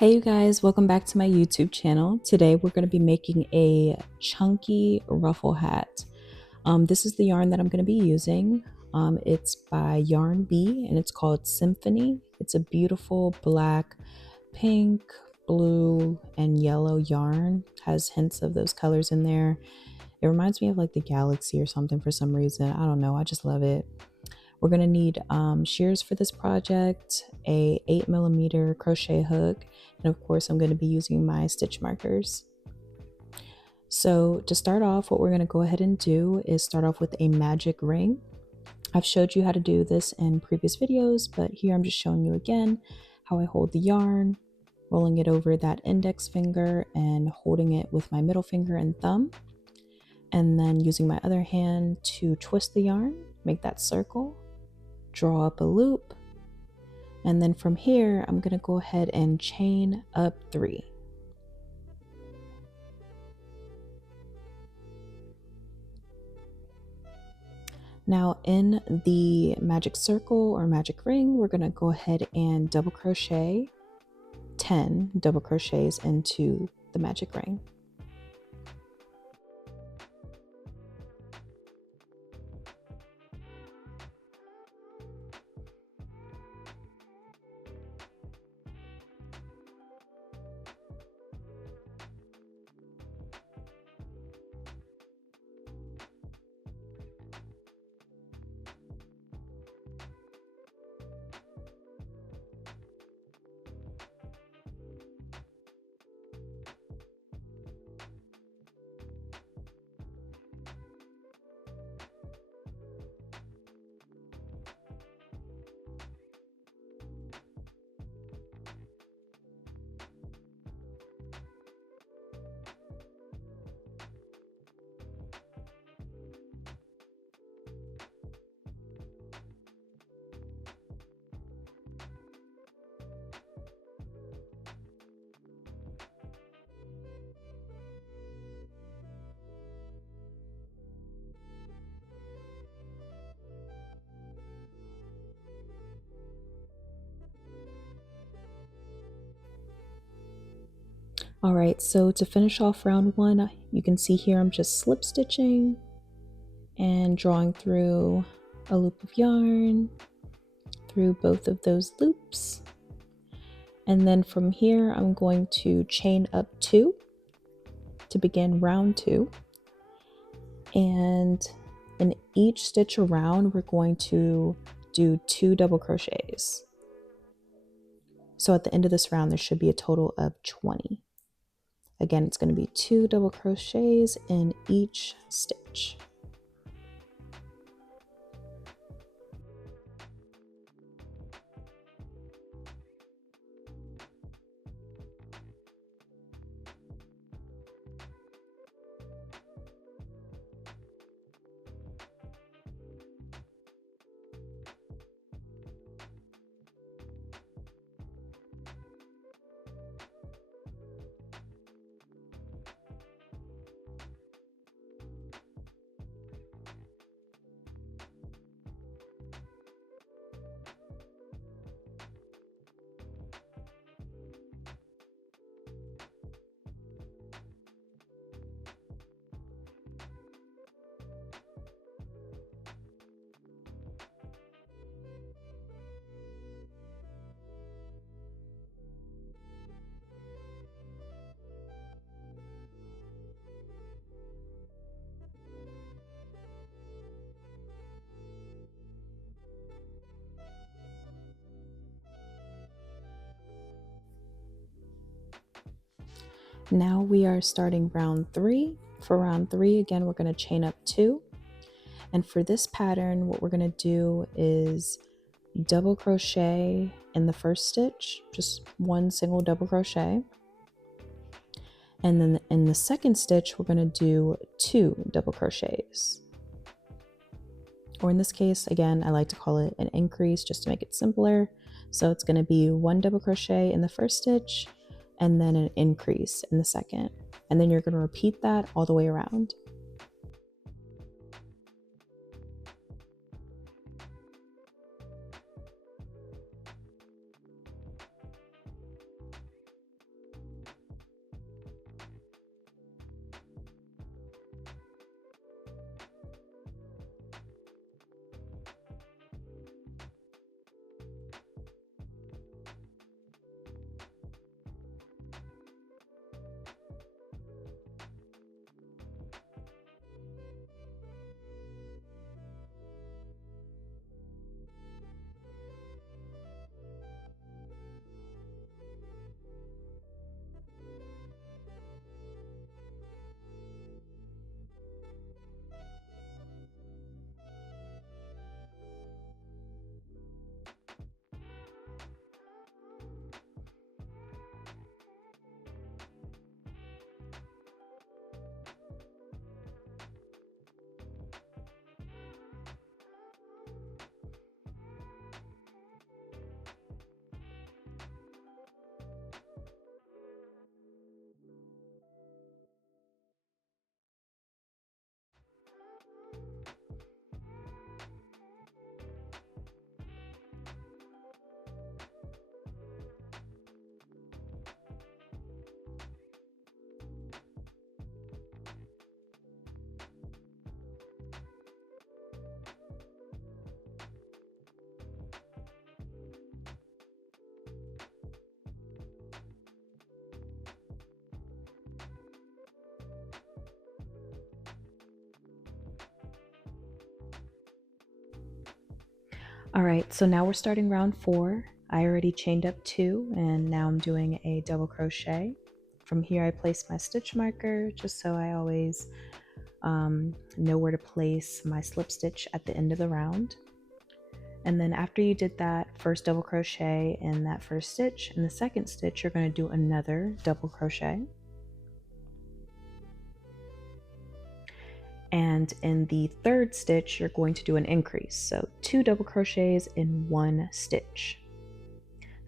Hey you guys, welcome back to my YouTube channel. Today we're going to be making a chunky ruffle hat. This is the yarn that I'm going to be using. It's by Yarn Bee and it's called Symphony. It's a beautiful black, pink, blue, and yellow yarn. Has hints of those colors in there. It reminds me of like the galaxy or something for some reason. I don't know, I just love it. We're going to need shears for this project, a 8mm crochet hook, and of course I'm going to be using my stitch markers. So to start off, what we're going to go ahead and do is start off with a magic ring. I've showed you how to do this in previous videos, but here I'm just showing you again how I hold the yarn, rolling it over that index finger and holding it with my middle finger and thumb, and then using my other hand to twist the yarn, make that circle, draw up a loop, and then from here I'm going to go ahead and chain up 3. Now in the magic circle or magic ring, we're going to go ahead and double crochet 10 double crochets into the magic ring. Alright, so to finish off round 1, you can see here I'm just slip stitching and drawing through a loop of yarn through both of those loops. And then from here I'm going to chain up 2 to begin round 2. And in each stitch around we're going to do 2 double crochets. So at the end of this round there should be a total of 20. Again, it's going to be 2 double crochets in each stitch. Now we are starting round 3. For round 3, again, we're going to chain up 2. And for this pattern, what we're going to do is double crochet in the first stitch, just 1 single double crochet. And then in the second stitch, we're going to do 2 double crochets. Or in this case, again, I like to call it an increase just to make it simpler. So it's going to be 1 double crochet in the first stitch, and then an increase in the second. And then you're going to repeat that all the way around. All right, so now we're starting round 4. I already chained up 2 and now I'm doing a double crochet. From here I place my stitch marker just so I always know where to place my slip stitch at the end of the round. And then after you did that first double crochet in that first stitch, in the second stitch you're going to do another double crochet. And in the third stitch you're going to do an increase, so 2 double crochets in 1 stitch.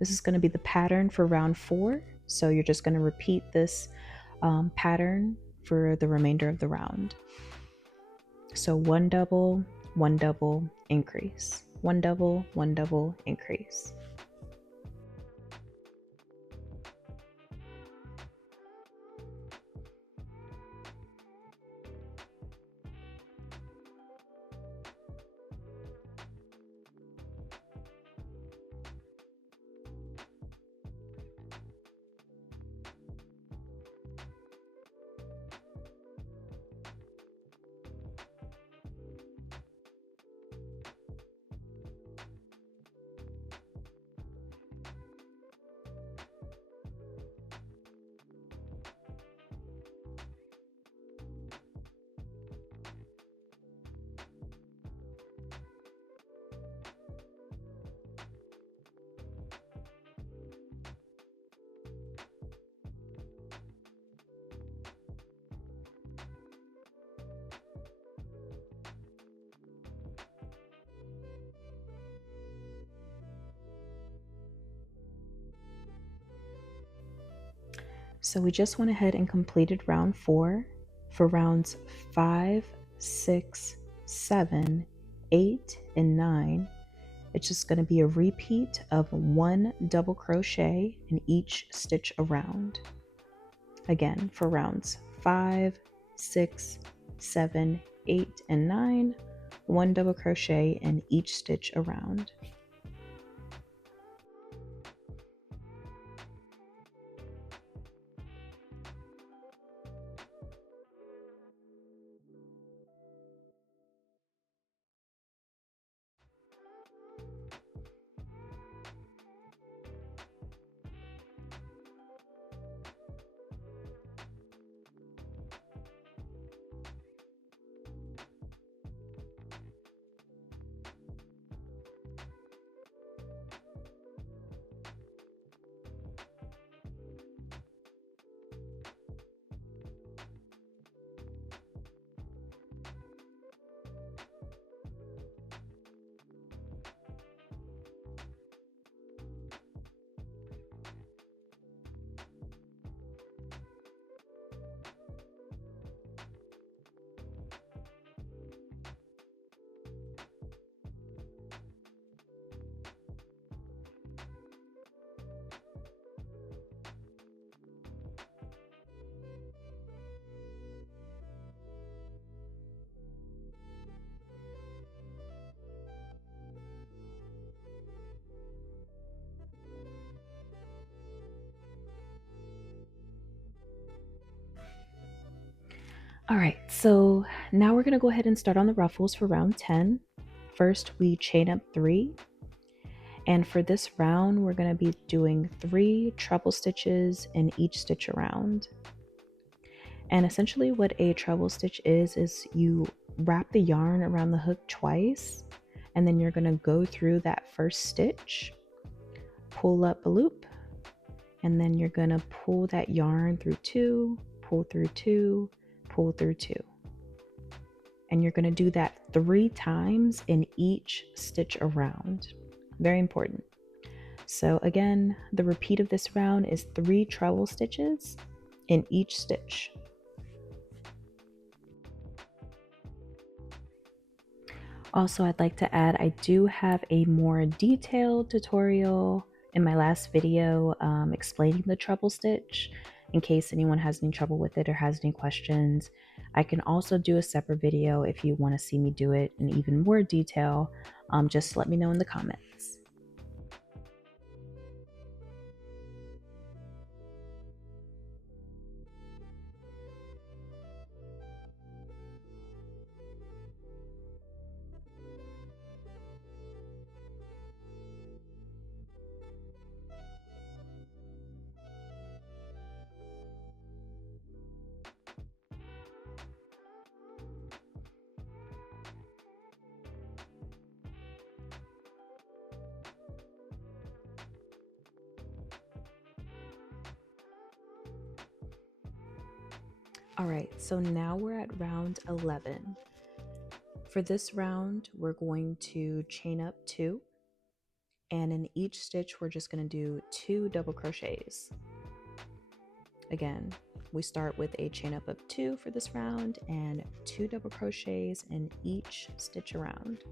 This is going to be the pattern for round 4, so you're just going to repeat this pattern for the remainder of the round. So 1 double, 1 double, increase, 1 double, 1 double, increase. So we just went ahead and completed round 4. For rounds 5, 6, 7, 8, and 9, it's just going to be a repeat of 1 double crochet in each stitch around. Again, for rounds 5, 6, 7, 8, and 9, 1 double crochet in each stitch around. All right, so now we're going to go ahead and start on the ruffles for round 10. First, we chain up 3. And for this round, we're going to be doing 3 treble stitches in each stitch around. And essentially what a treble stitch is you wrap the yarn around the hook twice, and then you're going to go through that first stitch, pull up a loop, and then you're going to pull that yarn through 2, pull through 2, pull through 2. And you're going to do that 3 times in each stitch around. Very important. So again, the repeat of this round is 3 treble stitches in each stitch. Also, I'd like to add, I do have a more detailed tutorial in my last video explaining the treble stitch in case anyone has any trouble with it or has any questions. I can also do a separate video if you want to see me do it in even more detail. Just let me know in the comments. All right, so now we're at round 11. For this round, we're going to chain up 2, and in each stitch, we're just going to do 2 double crochets. Again, we start with a chain up of 2 for this round and 2 double crochets in each stitch around.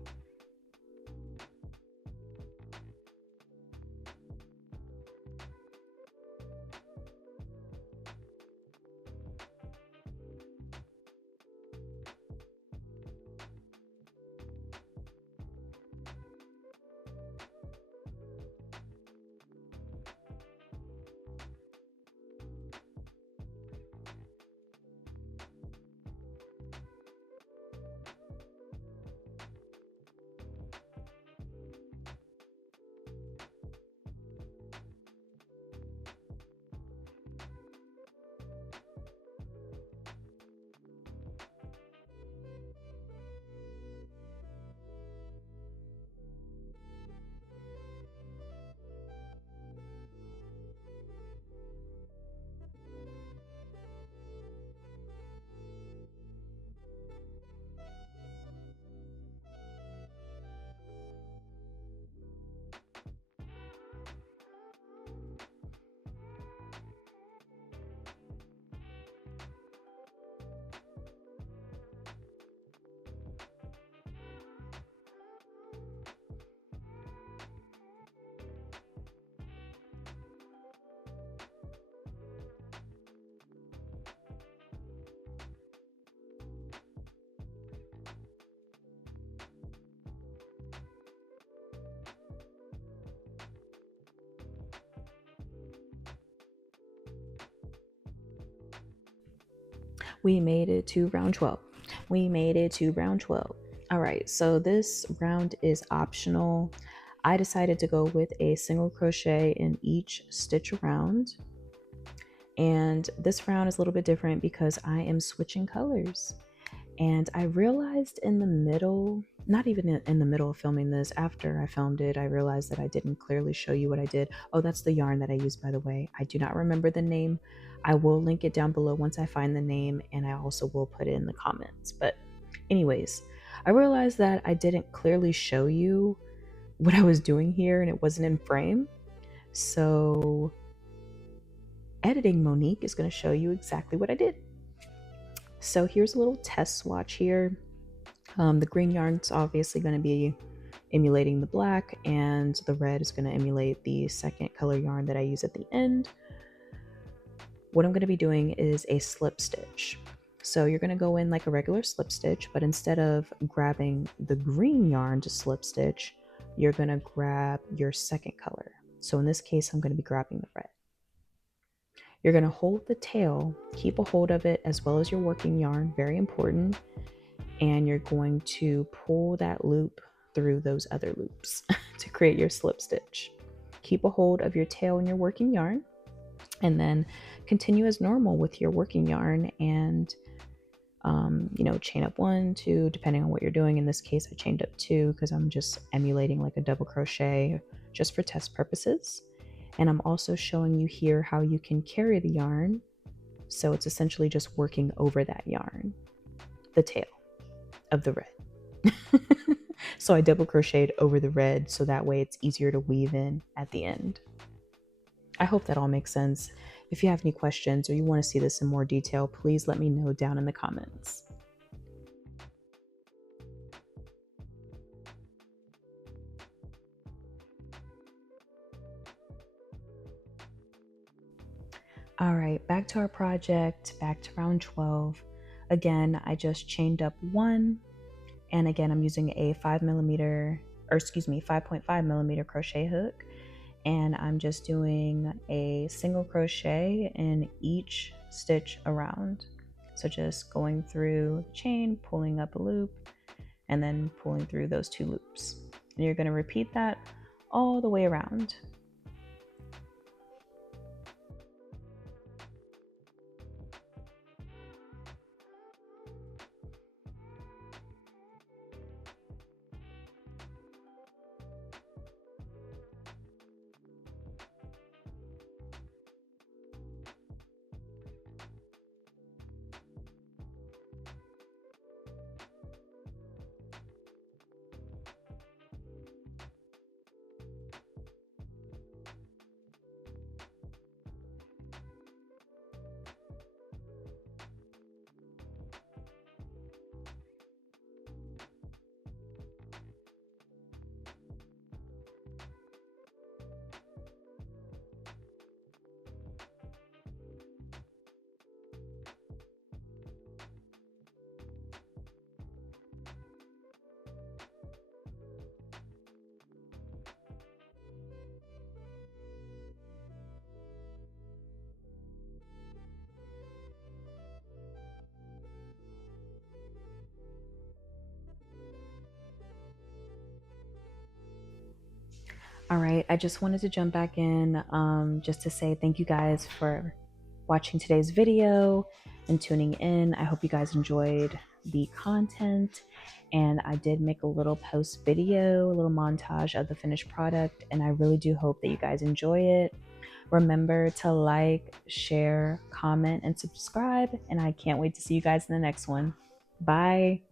We made it to round 12. We made it to round 12. All right, so this round is optional. I decided to go with a single crochet in each stitch around. And this round is a little bit different because I am switching colors. And I realized in the middle, not even in the middle of filming this, after I filmed it, I realized that I didn't clearly show you what I did. Oh, that's the yarn that I used, by the way. I do not remember the name. I will link it down below once I find the name, and I also will put it in the comments. But anyways, I realized that I didn't clearly show you what I was doing here, and it wasn't in frame. So editing Monique is going to show you exactly what I did. So here's a little test swatch here. The green yarn's obviously going to be emulating the black, and the red is going to emulate the second color yarn that I use at the end. What I'm going to be doing is a slip stitch. So you're going to go in like a regular slip stitch, but instead of grabbing the green yarn to slip stitch, you're going to grab your second color. So in this case, I'm going to be grabbing the red. You're going to hold the tail, keep a hold of it as well as your working yarn, very important. And you're going to pull that loop through those other loops to create your slip stitch. Keep a hold of your tail and your working yarn, and then continue as normal with your working yarn and chain up 1, 2, depending on what you're doing. In this case, I chained up 2 because I'm just emulating like a double crochet just for test purposes. And I'm also showing you here how you can carry the yarn. So it's essentially just working over that yarn, the tail of the red. So I double crocheted over the red so that way it's easier to weave in at the end. I hope that all makes sense. If you have any questions or you want to see this in more detail, please let me know down in the comments. All right, back to our project, back to round 12. Again, I just chained up 1, and again, I'm using a 5.5 millimeter crochet hook, and I'm just doing a single crochet in each stitch around. So just going through the chain, pulling up a loop, and then pulling through those 2 loops. And you're going to repeat that all the way around. All right, I just wanted to jump back in just to say thank you guys for watching today's video and tuning in. I hope you guys enjoyed the content, and I did make a little post video, a little montage of the finished product, and I really do hope that you guys enjoy it. Remember to like, share, comment, and subscribe, and I can't wait to see you guys in the next one. Bye.